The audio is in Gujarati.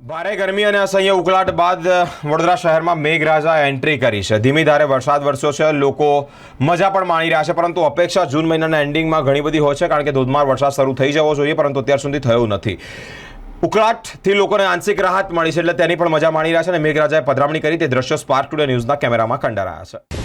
ભારે ગરમી અને અસહ્ય ઉકળાટ બાદ વડોદરા શહેરમાં મેઘરાજા એન્ટ્રી કરી છે. ધીમી ધારે વરસાદ વરસ્યો છે. લોકો મજા પણ માણી રહ્યા છે, પરંતુ અપેક્ષા જૂન મહિનાના એન્ડિંગમાં ઘણી બધી હોય છે, કારણ કે ધોધમાર વરસાદ શરૂ થઈ જવો જોઈએ, પરંતુ અત્યાર સુધી થયો નથી. ઉકળાટથી લોકોને આંશિક રાહત મળી છે, એટલે તેની પણ મજા માણી રહ્યા છે અને મેઘરાજાએ પધરામણી કરી તે દ્રશ્યો સ્પાર્ક ટુડે ન્યૂઝના કેમેરામાં કંડારાયા છે.